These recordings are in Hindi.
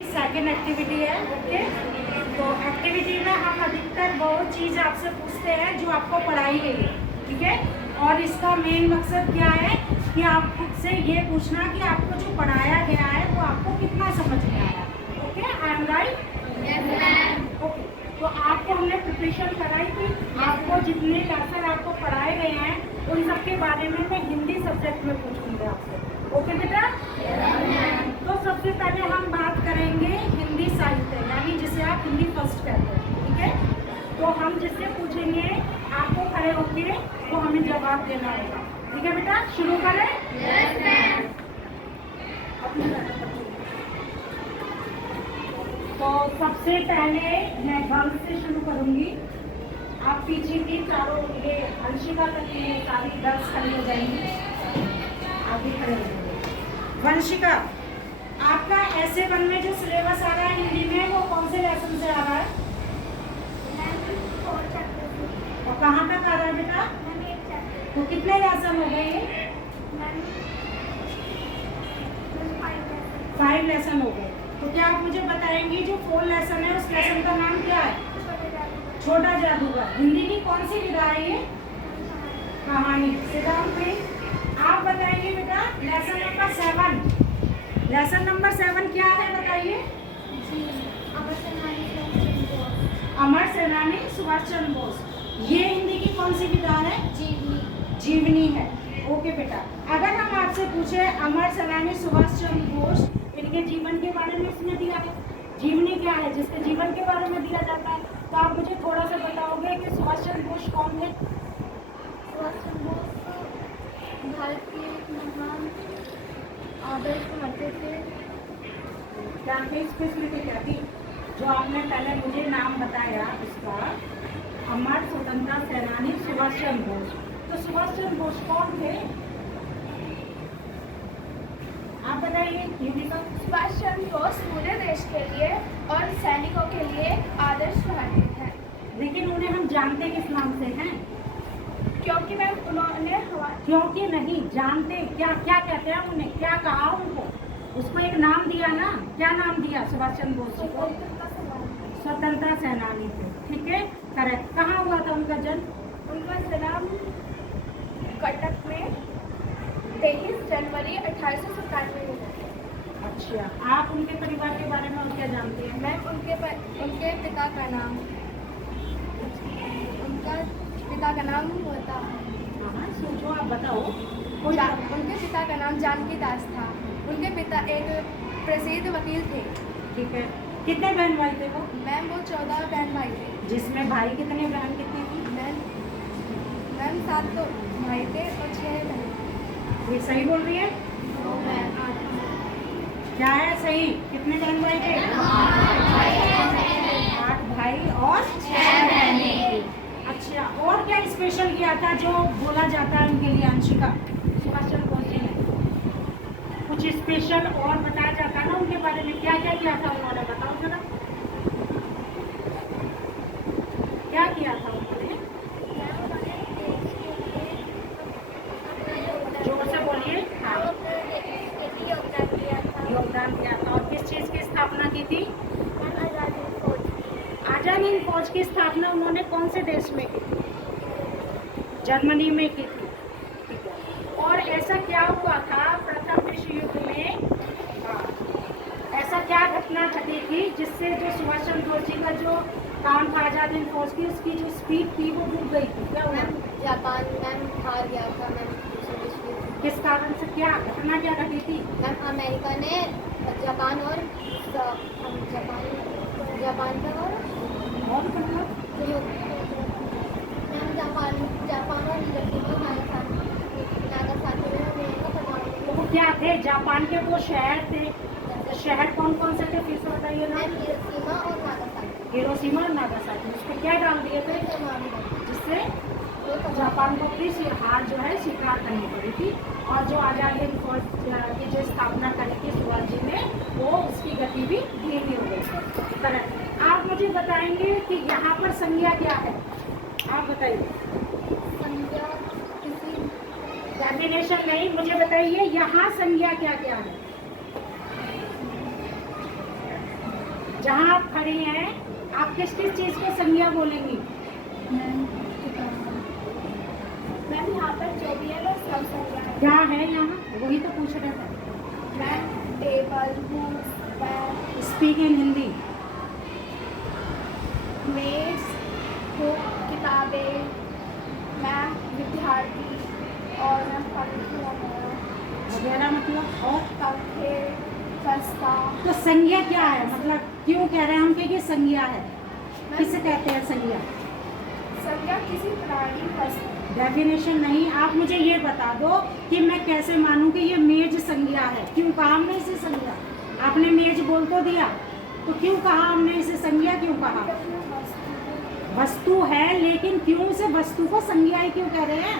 सेकेंड एक्टिविटी है। ओके, तो एक्टिविटी में हम अधिकतर बहुत चीज़ आपसे पूछते हैं जो आपको पढ़ाई गई है, ठीक है। और इसका मेन मकसद क्या है कि आप खुद से ये पूछना कि आपको जो पढ़ाया गया है वो आपको कितना समझ में आया। Okay, I am right? Okay, तो आपको हमने प्रिपरेशन कराई थी। आपको जितने लेसन आपको पढ़ाए गए हैं उन सब के बारे में मैं हिंदी सब्जेक्ट में पूछूंगी आपसे। ओके बेटा? तो सबसे पहले हम बात करेंगे हिंदी साहित्य, यानी जिसे आप हिंदी फर्स्ट कहते हैं, ठीक है। तो हम जिससे पूछेंगे आपको खड़े होके वो हमें जवाब देना होगा, ठीक है बेटा? शुरू करें? तो सबसे पहले मैं गर्ल्स से शुरू करूंगी। आप पीछे की चारों ये अंशिका तक की सारी गर्ल्स खड़ी हो जाएंगी, आगे खड़े हो जाएंगे। वंशिका, आपका ऐसे वन में जो सिलेबस आ रहा है हिंदी में वो कौन से लेसन से आ रहा है और कहाँ तक आ रहा है बेटा? तो कितने लेसन हो गए ये? 5 लेसन हो गए। तो क्या आप मुझे बताएंगी जो 4 लेसन है उस लेसन का नाम क्या है? छोटा जादूगर। हिंदी की कौन सी विधा है ये? कहानी। Sit down please. आप बताइए बेटा लेसन नंबर 7। लेसन नंबर 7 क्या है बताइए? अमर सेनानी सुभाष चंद्र बोस। ये हिंदी की कौन सी विधा है? जीवनी है। ओके बेटा, अगर हम आपसे पूछे अमर सेनानी सुभाष चंद्र बोस, इनके जीवन के बारे में इसमें दिया है। जीवनी क्या है? जिसके जीवन के बारे में दिया जाता है। तो आप मुझे थोड़ा सा बताओगे कि सुभाष चंद्र बोस कौन थे? सुभाष चंद्र बोस भारत के एक महान आदर्श भारतीय थे। क्या थे? स्पेशलिटी क्या थी जो आपने पहले मुझे नाम बताया इसका? अमर स्वतंत्रता सेनानी सुभाष चंद्र बोस। तो सुभाष चंद्र बोस कौन थे? आप बताइए युविका। सुभाष चंद्र बोस पूरे देश के लिए और सैनिकों के लिए आदर्श भारतीय है। लेकिन उन्हें हम जानते किस नाम से हैं? क्योंकि मैम उन्होंने क्योंकि नहीं जानते, क्या क्या कहते हैं उन्हें? क्या कहा उनको? उसको एक नाम दिया ना, क्या नाम दिया सुभाष चंद्र बोस जी को? स्वतंत्रता सेनानी थे, ठीक है, करेक्ट। कहाँ हुआ था उनका जन्म? उनका जन्म कटक में 23 जनवरी 1897 में हुआ। अच्छा, आप उनके परिवार के बारे में और क्या जानते हैं? मैम उनके पिता का नाम होता हाँ, सोचो, आप बताओ। उनके पिता का नाम जानकी दास था। उनके पिता एक प्रसिद्ध वकील थे। ठीक है, कितने बहन भाई थे वो? मैम वो 14 बहन भाई थे। जिसमें भाई कितने, बहन कितनी थी? मैम 7 तो भाई थे और 6 बहन। ये सही बोल रही है? क्या है सही? कितने बहन भाई थे? 8 भाई और 6 बहनें। अच्छा, और क्या स्पेशल किया था जो बोला जाता है उनके लिए अंशिका? सुभाष चंद्र बोस जी ने कुछ स्पेशल और बताया जाता है ना उनके बारे में? क्या क्या किया था उन्होंने, बताओ जरा। क्या किया था उन्होंने? जोर से बोलिए। हाँ, योगदान दिया था। और किस चीज़ की स्थापना की थी? आजाद हिंद फौज की स्थापना उन्होंने कौन से देश में की थी? जर्मनी में की थी, ठीक है। और ऐसा क्या हुआ था प्रथम विश्व युद्ध में? ऐसा क्या घटना घटी थी जिससे जो सुभाष चंद्र बोस जी का जो काम था आजाद हिंद फौज की, उसकी जो स्पीड थी वो रुक गई थी? क्या हुआ? जापान मैम हार गया था मैम दूसरे विश्व युद्ध। किस कारण से? क्या घटना क्या घटी थी? मैम अमेरिका ने जापान पर और मतलब मैम जापान और नागासाकी में वो क्या थे? जापान के वो शहर थे, शहर कौन कौन से थे फिर से बताइए ना? हिरोशिमा और नागासाकी। उस पर क्या डाल दिए थे जिससे जापान को अपनी हार जो है स्वीकार करनी पड़ी थी? और जो आजाद हिंद फौज की जो स्थापना करी थी सुभाष जी ने, वो उसकी गति भी धीमी हो गई थी। करेक्ट। आप मुझे बताएंगे कि यहाँ पर संज्ञा क्या है? आप बताइए। डेफिनेशन नहीं, मुझे बताइए यहाँ संज्ञा क्या क्या है? जहाँ आप खड़ी हैं आप किस किस चीज़ को संज्ञा बोलेंगी? मैम यहाँ पर जो भी है वो सब संज्ञा है। क्या है यहाँ? वही तो पूछ रहे थे। Ma'am table, books, bag, speak in Hindi. मेज, बुक, किताबें, मैम विद्यार्थी और मैम पंखे वगैरह मतलब और पंखे, बस्ता। तो संज्ञा क्या है? मतलब क्यों कह रहे हैं हम कि ये संज्ञा है? किसे कहते हैं संज्ञा? संज्ञा किसी प्राणी वस्तु। डेफिनेशन नहीं, आप मुझे ये बता दो कि मैं कैसे मानूं कि ये मेज संज्ञा है? क्यों कहा हमने इसे संज्ञा? आपने मेज बोल तो दिया, तो क्यों कहा हमने इसे संज्ञा? क्यों कहा? वस्तु है, लेकिन क्यों उसे वस्तु को संज्ञा ही क्यों कह रहे हैं?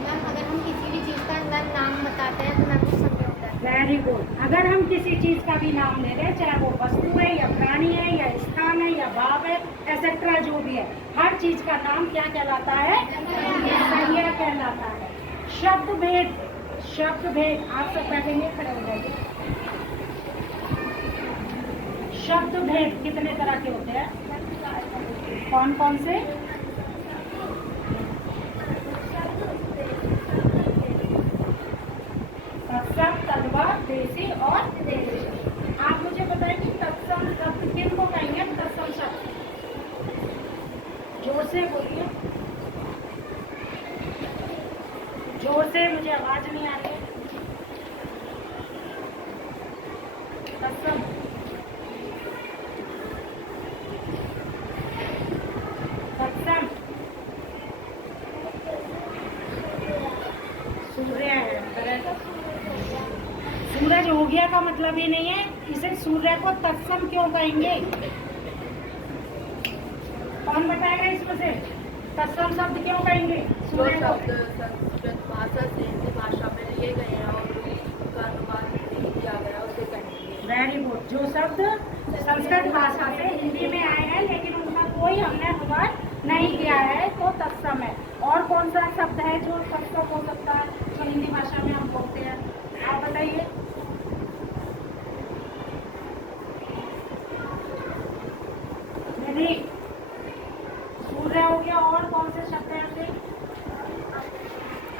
मैम अगर हम किसी भी चीज़ का नाम बताते हैं तो मैम वो संज्ञा होता है। Very good. अगर हम किसी चीज का भी नाम ले रहे हैं, चाहे वो वस्तु है या प्राणी है या स्थान है या भाव है, एसेट्रा जो भी है, हर चीज का नाम क्या कहलाता है? संज्ञा कहलाता है। शब्द भेद, शब्द भेद। आप सब बैठेंगे, खड़े हो जाइए। शब्द भेद कितने तरह के होते हैं? कौन कौन से? तत्सम, तद्भव, देशी और विदेशी। आप मुझे बताएंगे तत्सम शब्द किन को कहेंगे? तत्सम शब्द जोर से बोलिए, जोर से, मुझे आवाज नहीं आ रही है। तत्सम तत्सम सूर्य है। सूरज हो गया का मतलब ही नहीं है, इसे सूर्य को तत्सम क्यों कहेंगे? कौन बताएगा इसमें से? तत्सम शब्द क्यों कहेंगे जो सूर्य को? शब्द संस्कृत भाषा से हिंदी भाषा में लिए गए हैं और उनका अनुवाद नहीं किया गया उसे कहेंगे। Very good. जो शब्द संस्कृत भाषा से हिंदी में आए हैं लेकिन उनका कोई हमने अनुवाद नहीं किया है तो तत्सम है। और कौन सा शब्द है जो तत्सम हो सकता है, जो हिंदी भाषा में हम बोलते हैं? आप बताइए। यदि सूर्य हो गया, और कौन से शब्द हैं ऐसे?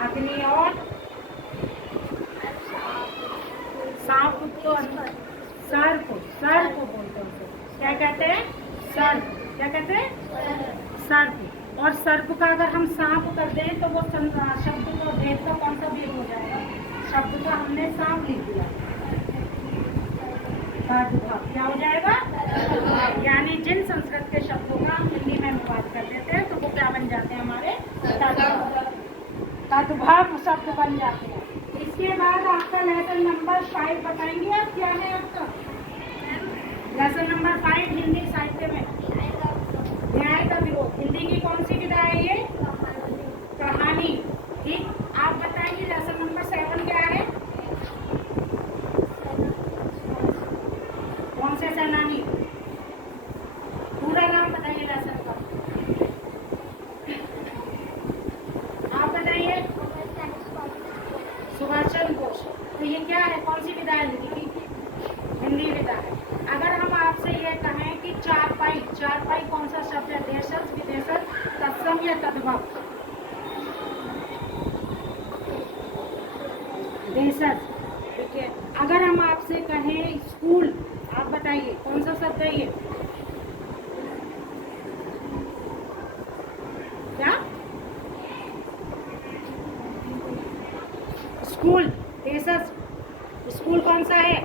अग्नि और सांप तो सर्प, सर्प बोलते हैं उसे। क्या कहते हैं? सर्प। क्या कहते हैं? सर्प। और सर्प का अगर हम सांप कर दें तो वो शब्द को भेद का कौन सा भेद हो जाएगा? शब्द का हमने सांप लिख दिया, तद्भव क्या हो जाएगा? यानी जिन संस्कृत के शब्दों का हम हिंदी में अनुवाद कर देते हैं तो वो क्या बन जाते हैं? हमारे तद्भव शब्द बन जाते हैं। इसके बाद आपका लेसन नंबर 5 बताएंगे आप, क्या है आपका लेसन नंबर 5 हिंदी साहित्य में? न्याय का विरोध। हिंदी की कौन सी विधा है ये? कहानी। ठीक, आप बताइए लेसन नंबर 7 क्या है? कौन से सेनानी? पूरा नाम बताइए लेसन का। आप बताइए। सुभाष चंद्र बोस। तो ये क्या है? कौन सी विधा है? हिंदी की हिंदी विधा है। अगर हम आपसे ये कहें कि चारपाई, चारपाई कौन सा शब्द है? देशज, विदेशज, तत्सम या तद्भव? देशज। ठीक है। अगर हम आपसे कहें स्कूल, आप बताइए कौन सा शब्द है ये? क्या? स्कूल। देशज। स्कूल कौन सा है?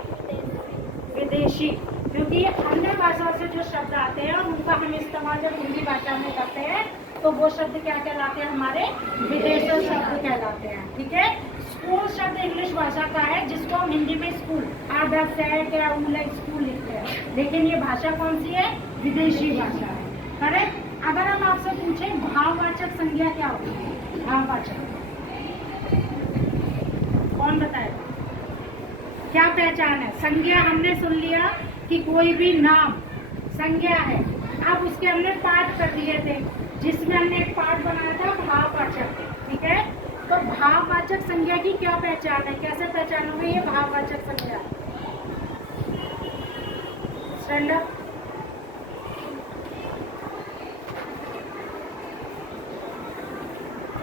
विदेशी। क्योंकि अन्य भाषाओं से जो शब्द आते हैं और उनका हम इस्तेमाल जब हिंदी भाषा में करते हैं तो वो शब्द क्या कहलाते हैं? हमारे विदेशी शब्द कहलाते हैं। ठीक है। स्कूल शब्द इंग्लिश भाषा का है जिसको हम हिंदी में स्कूल, स्कूल लिखते हैं, लेकिन ये भाषा कौन सी है? विदेशी भाषा है। करेक्ट। अगर हम आपसे पूछें भाववाचक संज्ञा क्या होती है? भाववाचक कौन बताएगा? क्या पहचान है? संज्ञा हमने सुन लिया कि कोई भी नाम संज्ञा है। अब उसके हमने पाठ कर दिए थे, जिसमें हमने एक पाठ बनाया था भाववाचक। ठीक है। तो भाववाचक संज्ञा की क्या पहचान है? कैसे पहचानोगे ये भाववाचक संज्ञा? Stand up.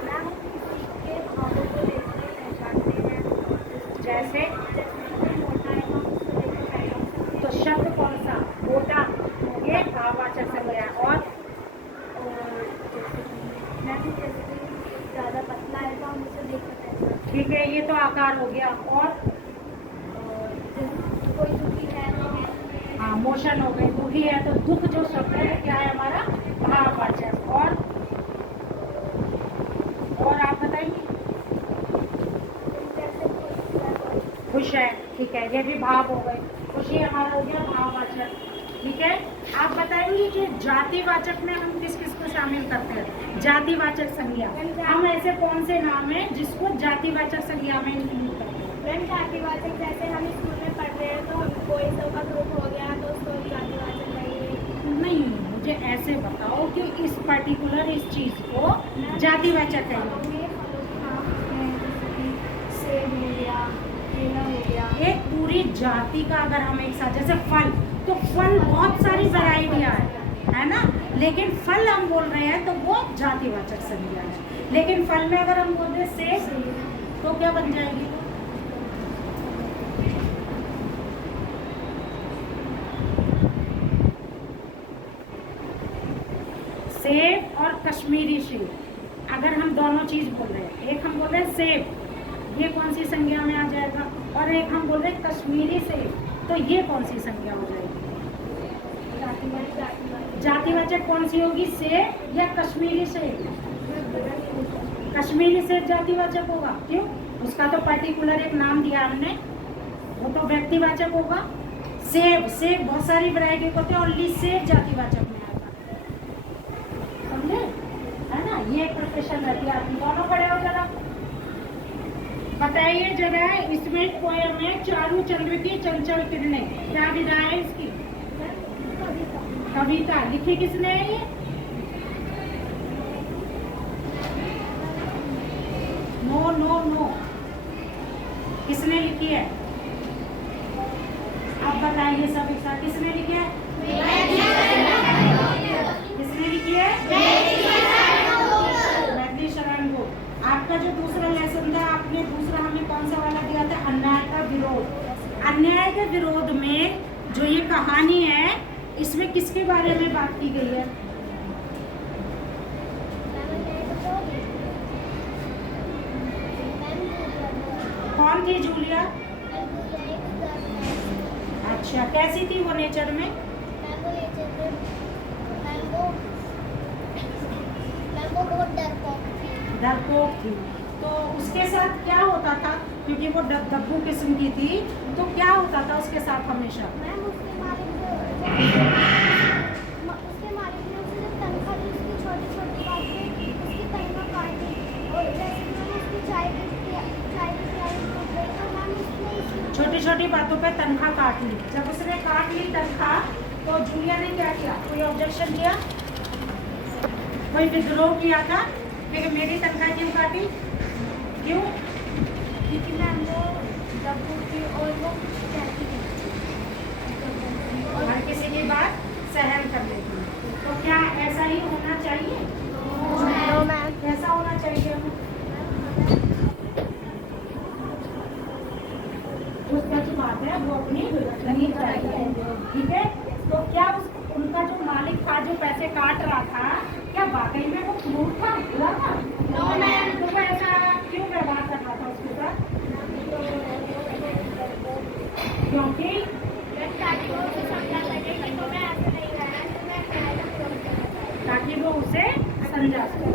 मैम के भावों को देखकर पहचानते हैं। जैसे मोटा है हम उसको देखकर पहचान सकते तो शब्द कौन सा? मोटा, ये भाववाचक संज्ञा। और हैं। मैम जैसे कि ज़्यादा पतला है तो हम उसे देखकर पहचान सकते ठीक है, ये तो आकार हो गया। और हैं। जैसे कोई दुखी है तो हाँ, मोशन हो गई। दुखी है तो दुख जो शब्द है क्या है हमारा? भाववाचक। और आप बताइए। खुश है, ठीक है, ये भी भाव हो गए। खुशी हमारा हो गया भाववाचक। ठीक है, आप बताएंगे कि जातिवाचक में हम किस किस को शामिल करते हैं? जातिवाचक संज्ञा, हम ऐसे कौन से नाम हैं जिसको जातिवाचक संज्ञा में इंक्लूड करते हैं? मैम जातिवाचक जैसे हम स्कूल में पढ़ रहे हैं तो हम कोई सबका ग्रुप हो गया तो उसको जातिवाचक कहिए। नहीं, मुझे ऐसे बताओ कि इस पर्टिकुलर इस चीज को जातिवाचक है। फलों के नाम हैं जैसे कि सेब हो गया, केला हो गया। एक पूरी जाति का अगर हम एक साथ, जैसे फल, तो फल बहुत सारी वैरायटियां है ना, लेकिन फल हम बोल रहे हैं तो वो जातिवाचक संज्ञा है। लेकिन फल में अगर हम बोल रहे सेब तो क्या बन जाएगी? सेब और कश्मीरी सेब, अगर हम दोनों चीज बोल रहे हैं, एक हम बोल रहे हैं सेब, ये कौन सी संज्ञा में आ जाएगा? और एक हम बोल रहे हैं कश्मीरी सेब, तो ये कौन सी संज्ञा हो जाएगी? जातिवाचक कौन सी होगी? सेब या कश्मीरी सेब? कश्मीरी सेब जातिवाचक होगा। क्यों? उसका तो पर्टिकुलर एक नाम दिया हमने, वो तो व्यक्तिवाचक होगा। सेब, सेब बहुत सारी वैरायटी होते हैं, ओनली सेब जातिवाचक में आएगा। समझे? है ना, ये प्रिपरेशन रहती है आपकी। दोनों खड़े हो जरा, बताइए जरा, इसमें पोएम में चारू चंद्र की चंचल किरणें, क्या विधा है इसकी? कविता। लिखी किसने है ये? नो नो नो, किसने लिखी है? आप बताइए सब एक साथ, किसने लिखी है? किसने लिखी है? मैथिली शरण गुप्त। आपका जो दूसरा लेसन था, आपने दूसरा हमें कौन सा वाला दिया था? अन्याय का विरोध। अन्याय के विरोध में जो ये कहानी है, इसमें किसके बारे में बात की गई है? कौन थी जूलिया? अच्छा, कैसी थी वो नेचर में? डरपोक थी। तो उसके साथ क्या होता था? क्योंकि वो दब्बू किस्म की थी, तो क्या होता था उसके साथ हमेशा? उसके मालिक ने उसे जब तनख्वाह दी, उसकी छोटी छोटी बातें उसकी तनख्वाह काट दी। और जैसे कि मैंने उसकी चाय की प्याली टूट गई तो मैम उसने छोटी छोटी बातों पे तनख्वाह काट ली। जब उसने काट ली तनख्वाह, तो जूलिया ने क्या किया? कोई ऑब्जेक्शन किया? कोई विद्रोह किया था कि मेरी तनख्वाह क्यों काटी? क्यों? क्योंकि मैम वो दब्बू थी और वो कहती थी हर किसी की बात सहन कर लेती है। तो क्या ऐसा ही होना चाहिए? No ma'am. कैसा होना चाहिए हमें? जो सच बात है वो अपनी रखनी चाहिए। ठीक है, तो क्या उनका जो मालिक था, जो पैसे काट रहा था, क्या वाकई में वो क्रूर था, बुरा था? No ma'am. तो वो ऐसा क्यों व्यवहार कर रहा था उसके साथ? क्योंकि ताकि वो उसे समझा सके।